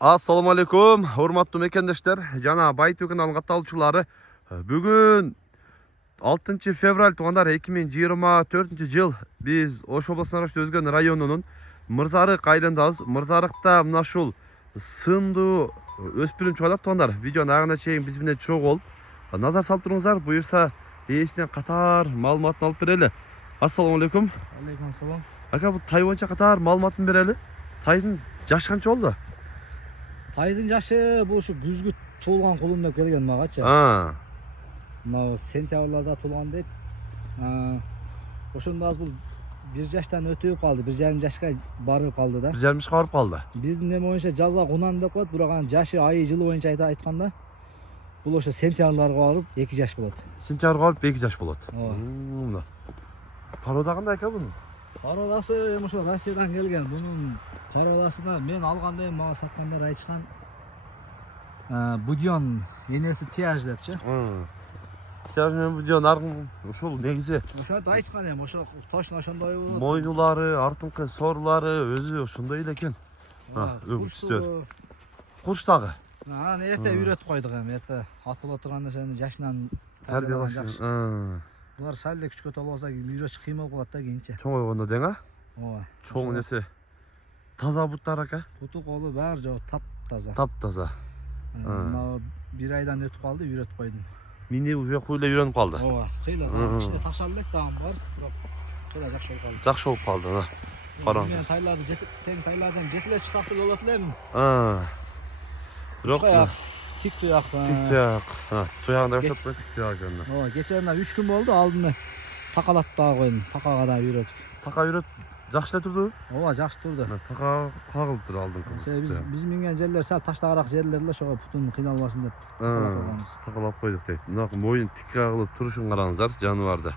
Assalamu alaikum, hurmatly mekendешler, жана Байыту каналынын катталуучулары. Бүгүн 6 февраль туугандар 2024 жыл биз Ош областына караштуу Өзгөн районунун Мырзарык айылындабыз. Мырзарыкта мына ушул сындуу өспүрүм чугайлап туугандар. Видеонун агына чейин биз менен чогуу болуп назар салып туруңуздар. Буюрса ээсинен катар маалыматын алып берели. Ассаламу алейкум. Алейкум салам. Ака, бул тай боюнча катар маалыматын берели. Тайдын жашы канча болду? Тайдын жашы бул ушу күзгү туулган кулун деп келген магачы. Мына сентябрларда туулган дейт. Ошондо аз бул 1 жаштан өтүп калды, 1,5 жашка барып калды да. 1,5 жашка барып калды. Биздин эме боюнча жазга кунан деп коет, бирок анын жашы айы жылы боюнча айтканда бул ошо сентябрларга барып 2 жаш болот. Сентябрга барып 2 жаш болот. Ооба. Порода кандай ака бунун? Породасы эми ошо Россиядан келген. Бунун породасына мен алганда эми мага саткандар айтышкан будьон энеси тияж депчи. Тияж менен будьон аркын ушул негизи. Ошонтип айтышкан эми, ошо точно ошондой болот. Мойнулары, артыңкы сорлары өзү ошондой эле экен. Өгүстөр. Курчтагы. Аны эрте үйрөтүп койдук эми, эрте атыла турган нерсени жашынан Тарбиялаш. Булар сал эле күчкө толбосо үйрөтүш кыйын болуп калат да кийинче. Чоңойгондо дең а? Ооба. Чоң нерсе. Таза буттар ака? Буту колу баары жок, таптаза. Таптаза. Мына 1 айдан өтүп калды, үйрөтүп койдум. Мини уже куйле үйрөнүп калды. Ооба, кыйла. Ичинде такшал элек дагы бар, бирок кыйла жакшы болуп калды. Жакшы болуп калды. Караңыз. Мен тайларды тең тайлардан жетилечи сактуу болот элем. Бирок тик туяк. тик туяк. Туягында жасап коет, тик туяк экен. Ооба, кече мына 3 күн болду, алдыны такалап дагы койдум. Такага да үйрөтүп. Така үйрөт жакшы эле турду? Ооба, жакшы турду. Така кагылып тур алдыңкы. Биз минген жерлер сал таштагыраак жерлер эле, ошого бутун кыйналбасын деп такалап койдук дейт. Мына моюн тик кагылып турушун караңыздар, жаныбарды.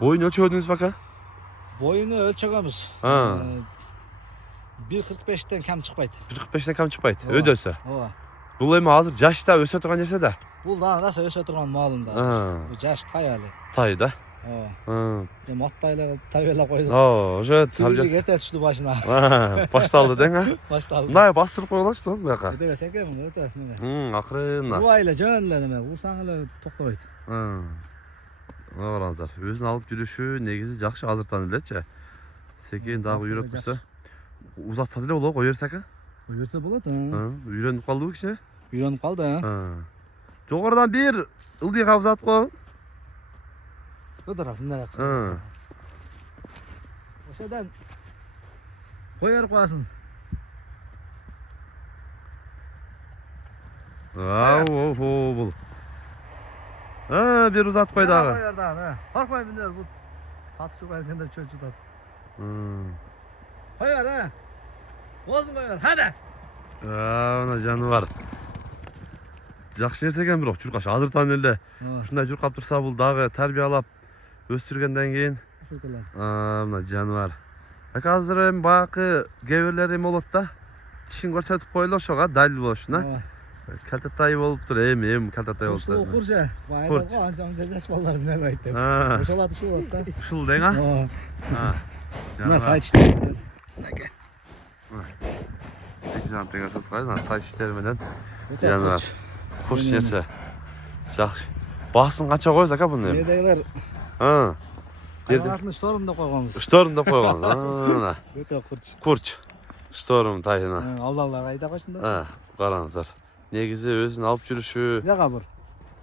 Боюн өлчөдүңүз бака? Боюну өлчөгөнбүз. 1,45ден кем чыкпайт. 1,45ден кем чыкпайт, өдөсө. Ооба. Бул эми азыр жашта өсө турган нерсе да. Бул да раса өсө турган маалында. Бул жаш тай алы. Тай да. Ооба. Эми аттай эле тарбиялап койдук. Ошо тарбияс. Эрте түштү башына. Башталды дең а? Башталды. Мына бастырып койгончу да буяка. Өтө берсе экен муну, өтө неме. Акырын. Убай эле жөн эле неме, урсаң эле токтобойт. Мына караңыздар, өзүн алып жүрүшү негизи жакшы азыртан элечи. Секен дагы үйрөп көрсө. Узатса деле болот, кой берсе ака? Кой берсе болот. Үйрөнүп калдыбы кичине? Үйрөнүп калды, Жогорудан бир ылдыйга узатып койгон. Бу тарап, мына тарап. Ошодан кой берип коесуң. Бул. Бир узатып кой дагы. Коркпой мендер, бул татып келгенде чөй чутат. Кой бер, Озун кой бер, хада. Мына жаныбар. Жакшы нерсе экен, бирок журкаш азыртан эле. Ушундай журкап турса бул дагы тарбиялап өстүргөндөн кийин. Мына жаныбар. Ака азыр эми баягы кеберлер эме болот да. Тишин көрсөтүп коелу ошого далил болушуна. Калтатай болуп тур, эми калтатай болуп тур. Курча, байда анча жаш балдар эмне байт деп. Ошолат ушул болот да. Ушул дең а? Мына тайчтер. Ака. Жан теңесет койгон, тайчтер менен жаныбар. Курч нерсе. Жакшы. Басын канча коесуз ака буну эми? Жердегилер. Атын шторм деп койгонбуз. Шторм деп койгон. Мына. Өтө курч. Курч. Шторм тайына. Алдалар айда койсундар. Караңыздар. Негизи өзүн алып жүрүшү. Жага бур.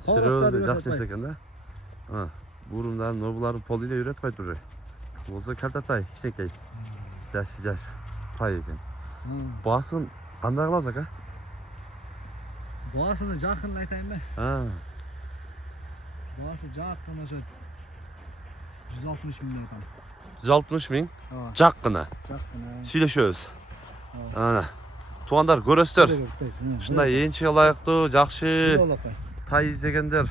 Серьезно жакшы нерсе экен да. Бурумдарын, нобуларын пол эле үйрөтүп койт уже. Болсо калтатай, кичинекей. Жаш тай экен. Басын кандай кылабыз ака? Басыны жакын айтайынбы? Басы жакын ошо 160 миң айтам. 160 миң? Жаккына. Сүйлөшөбүз. Ана. Туугандар көрөсүздөр. Ушундай энчиге ылайыктуу, жакшы тай издегендер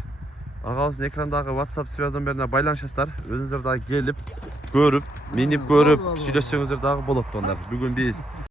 агабыздын экрандагы WhatsApp связь номерине байланышасыздар. Өзүңүздөр дагы келип, көрүп, минип көрүп, сүйлөшсөңүздөр дагы болот туугандар. Бүгүн биз